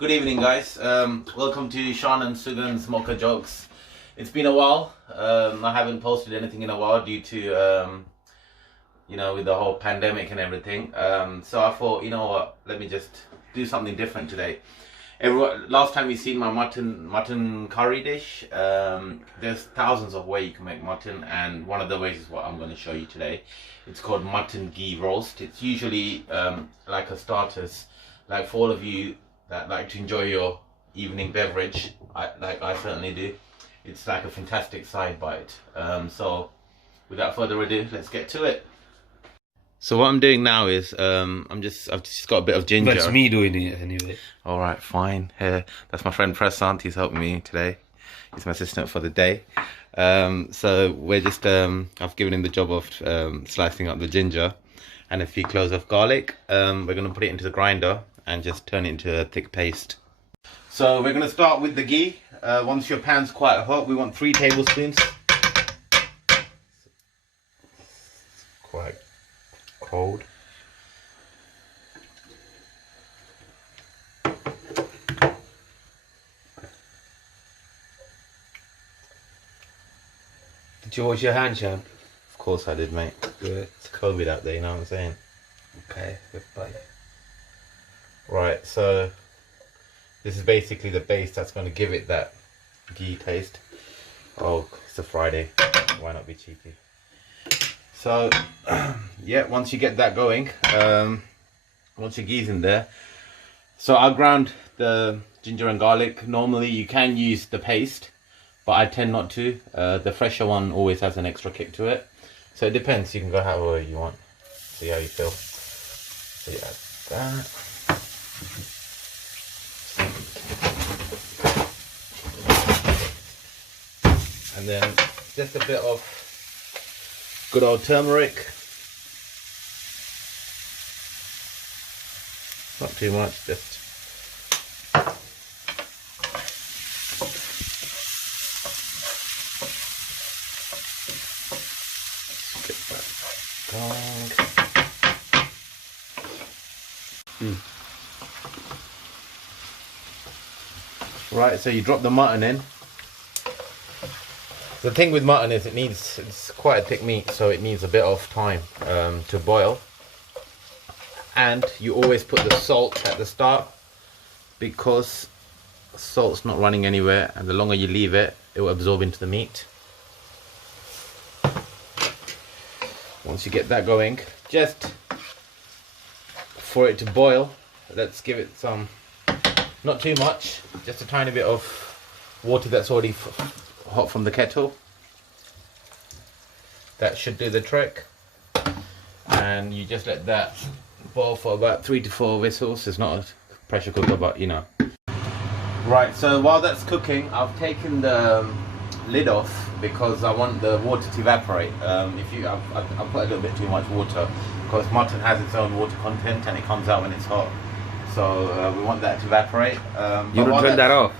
Good evening, guys. Welcome to Sean and Sugan's Mocha Jokes. It's been a while. I haven't posted anything in a while due to, with the whole pandemic and everything. So I thought, you know what, let me just do something different today. Last time you seen my mutton curry dish, there's thousands of ways you can make mutton, and one of the ways is what I'm going to show you today. It's called mutton ghee roast. It's usually like a starters, like for all of you that like to enjoy your evening beverage, I certainly do. It's like a fantastic side bite. So without further ado, let's get to it. So what I'm doing now is I've just got a bit of ginger. That's me doing it anyway. All right, fine. Here, that's my friend Prasant. He's helping me today. He's my assistant for the day. So we're just I've given him the job of slicing up the ginger and a few cloves of garlic. We're gonna put it into the grinder and just turn it into a thick paste. So we're gonna start with the ghee. Once your pan's quite hot, we want 3 tablespoons. Quite cold. Did you wash your hands, champ? Of course I did, mate. Good. It's COVID out there, you know what I'm saying? Okay, goodbye. Right, so this is basically the base that's going to give it that ghee taste. Oh, it's a Friday. Why not be cheeky? So, yeah, once you get that going, once your ghee's in there, so I ground the ginger and garlic. Normally you can use the paste, but I tend not to. The fresher one always has an extra kick to it. So it depends, you can go however you want. See how you feel. So you add that. And then just a bit of good old turmeric. Not too much, just get that going. Right, so you drop the mutton in. The thing with mutton is it's quite a thick meat, so it needs a bit of time to boil. And you always put the salt at the start, because salt's not running anywhere, and the longer you leave it, it will absorb into the meat. Once you get that going, just for it to boil, let's give it some, not too much, just a tiny bit of water that's already hot from the kettle. That should do the trick. And you just let that boil for about 3 to 4 whistles. It's not a pressure cooker, but you know. Right, so while that's cooking, I've taken the lid off because I want the water to evaporate. I've put a little bit too much water because mutton has its own water content and it comes out when it's hot. So we want that to evaporate. You don't turn that off?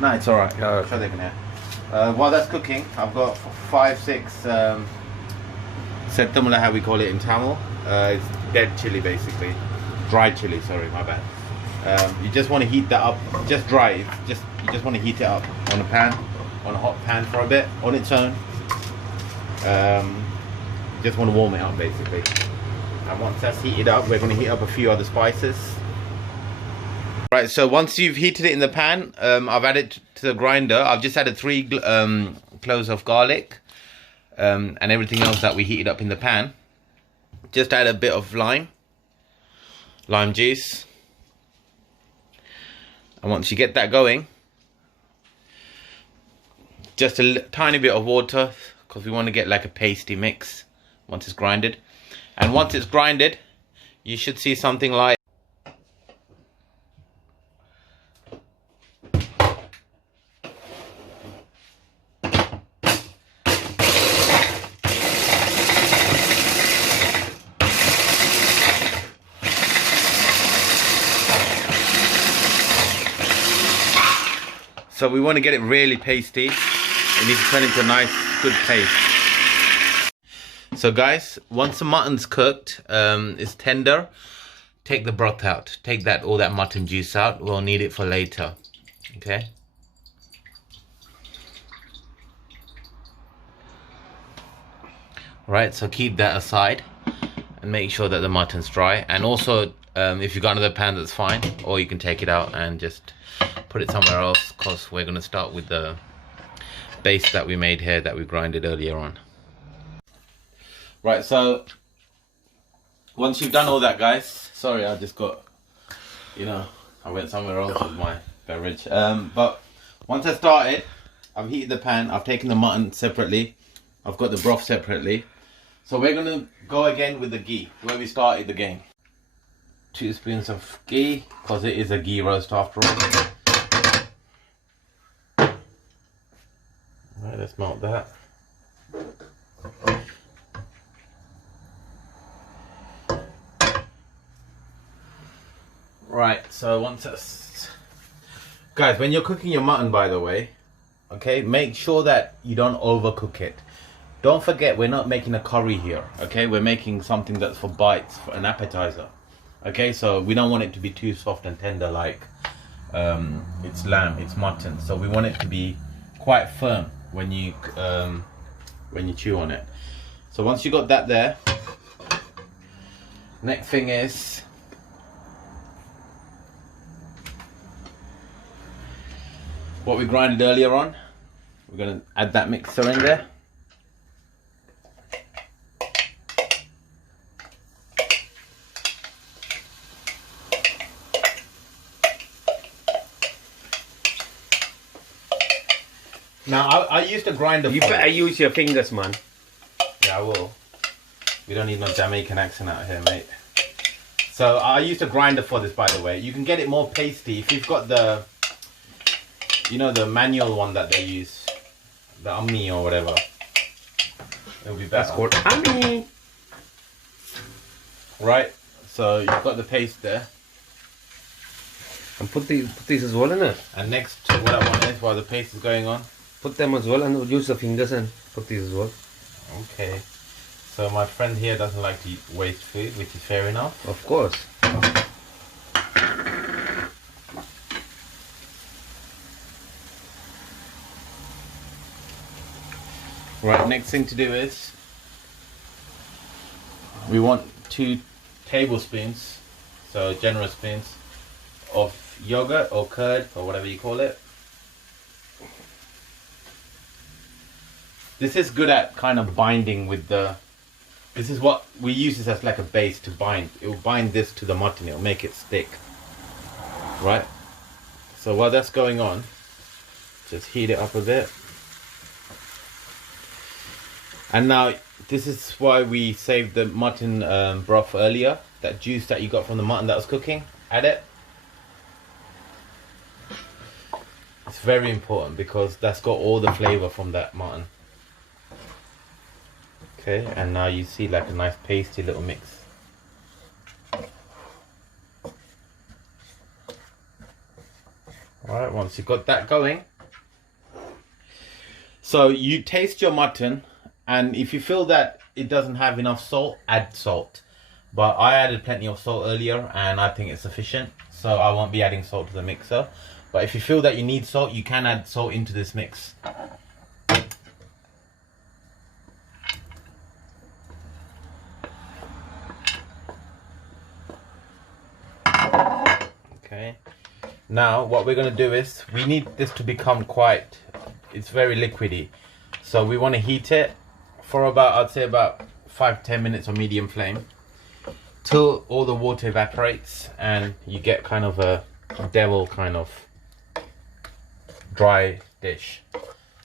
No, it's alright. Oh, okay. Sure they can hear. While that's cooking, I've got 5, 6 setamula, how we call it in Tamil. It's dead chili, basically. Dried chili, sorry, my bad. You just want to heat that up, just dry. You just want to heat it up on a pan, on a hot pan for a bit, on its own. You just want to warm it up, basically. And once that's heated up, we're going to heat up a few other spices. Right, so once you've heated it in the pan, I've added to the grinder. I've just added 3 cloves of garlic and everything else that we heated up in the pan. Just add a bit of lime juice. And once you get that going, just a tiny bit of water, because we want to get like a pasty mix once it's grinded. And once it's grinded, you should see something like so we want to get it really pasty. It needs to turn into a nice, good paste. So guys, once the mutton's cooked, it's tender, take the broth out. Take all that mutton juice out. We'll need it for later. Okay. Right, so keep that aside and make sure that the mutton's dry. And also, if you've got another pan, that's fine. Or you can take it out and just put it somewhere else, because we're going to start with the base that we made here that we grinded earlier on. Right, so once you've done all that, guys, sorry, I just got, I went somewhere else with my beverage. But once I started, I've heated the pan, I've taken the mutton separately, I've got the broth separately. So we're gonna go again with the ghee, where we started the game. 2 spoons of ghee, because it is a ghee roast after all. Right, let's melt that. Right, so once that's... Guys, when you're cooking your mutton, by the way, okay, make sure that you don't overcook it. Don't forget, we're not making a curry here, okay? We're making something that's for bites, for an appetizer. Okay, so we don't want it to be too soft and tender like it's lamb, it's mutton. So we want it to be quite firm when you chew on it. So once you got that there, next thing is what we grinded earlier on. We're gonna add that mixer in there. Now, I used to grind the... You better use your fingers, man. Yeah, I will. We don't need no Jamaican accent out here, mate. So, I used to grinder for this, by the way. You can get it more pasty if you've got the... the manual one that they use. The Ummi or whatever. It'll be better. That's called Ummi. Right, so you've got the paste there. And put these as well in it. And next, what I want is, while the paste is going on, put them as well, and use the fingers and put these as well. Okay. So my friend here doesn't like to waste food, which is fair enough. Of course. Right, next thing to do is we want 2 tablespoons, so generous spoons, of yogurt or curd or whatever you call it. This is good at kind of binding with the... This is what we use this as like a base to bind. It will bind this to the mutton. It will make it stick. Right? So while that's going on, just heat it up a bit. And now, this is why we saved the mutton broth earlier. That juice that you got from the mutton that was cooking. Add it. It's very important because that's got all the flavor from that mutton. Okay, and now you see like a nice pasty little mix. Alright, once you've got that going, so you taste your mutton, and if you feel that it doesn't have enough salt, add salt. But I added plenty of salt earlier and I think it's sufficient, so I won't be adding salt to the mixer. But if you feel that you need salt, you can add salt into this mix. Okay, now what we're going to do is, we need this to become quite, it's very liquidy. So we want to heat it for about, I'd say about 5-10 minutes on medium flame, till all the water evaporates and you get kind of a devil kind of dry dish.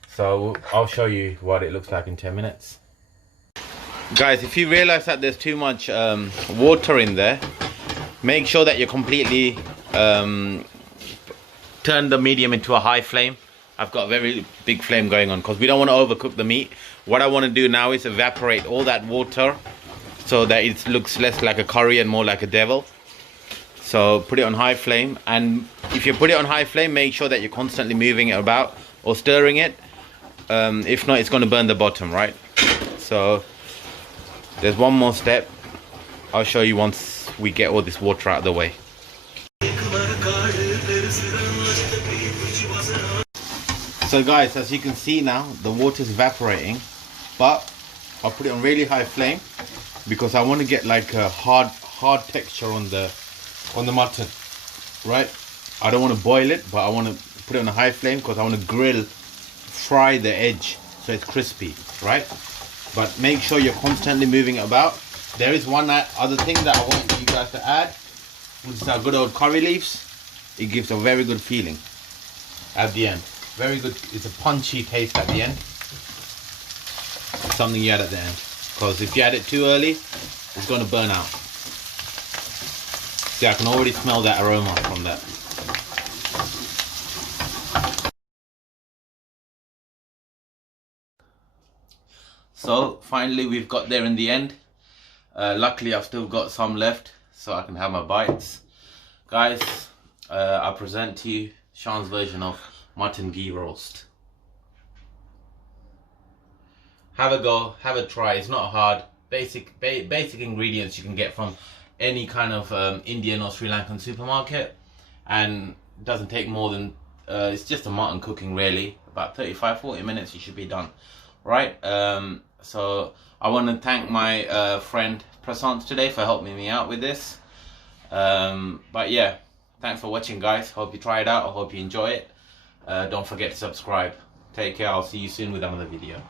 So I'll show you what it looks like in 10 minutes. Guys, if you realize that there's too much water in there, make sure that you completely turn the medium into a high flame. I've got a very big flame going on because we don't want to overcook the meat. What I want to do now is evaporate all that water so that it looks less like a curry and more like a devil. So put it on high flame, and if you put it on high flame, make sure that you're constantly moving it about or stirring it. If not, it's going to burn the bottom, right? So there's one more step. I'll show you once we get all this water out of the way. So guys, as you can see now, the water is evaporating, but I'll put it on really high flame because I want to get like a hard texture on the mutton, right? I don't want to boil it, but I want to put it on a high flame because I want to fry the edge so it's crispy, right? But make sure you're constantly moving it about. There is one other thing that I want you guys to add, which is our good old curry leaves. It gives a very good feeling at the end. Very good. It's a punchy taste at the end. Something you add at the end, because if you add it too early, it's going to burn out. See, I can already smell that aroma from that. So finally we've got there in the end. Luckily I've still got some left so I can have my bites. Guys, I present to you Sean's version of mutton ghee roast. Have a go, have a try. It's not hard. Basic ingredients you can get from any kind of Indian or Sri Lankan supermarket, and it doesn't take more than it's just a mutton cooking really. About 35-40 minutes you should be done, right? So I want to thank my friend Prasant today for helping me out with this. But yeah, thanks for watching guys. Hope you try it out. I hope you enjoy it. Don't forget to subscribe. Take care. I'll see you soon with another video.